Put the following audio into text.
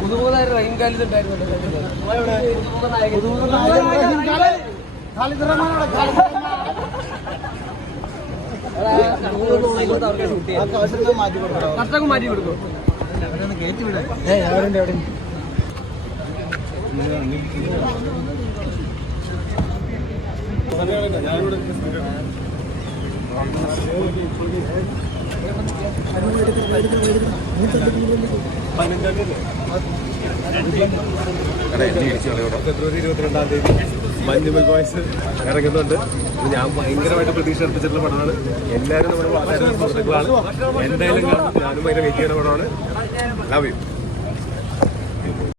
പുതുപുതായ rain കാലിലുണ്ടായിരുന്നു. കർഷകം മാറ്റി കൊടുക്കും. ഫെബ്രുവരി 22 Manjummel boys ഇറങ്ങുന്നുണ്ട്. ഞാൻ ഭയങ്കരമായിട്ട് പ്രതീക്ഷ അർപ്പിച്ചിട്ടുള്ള പടമാണ്. എല്ലാവരും നമ്മുടെ വളരെ സുഹൃത്തുക്കളാണ്. എന്തായാലും ഞാനും ഭയങ്കര വെയിറ്റ് ചെയ്യുന്ന പടമാണ്. Love you.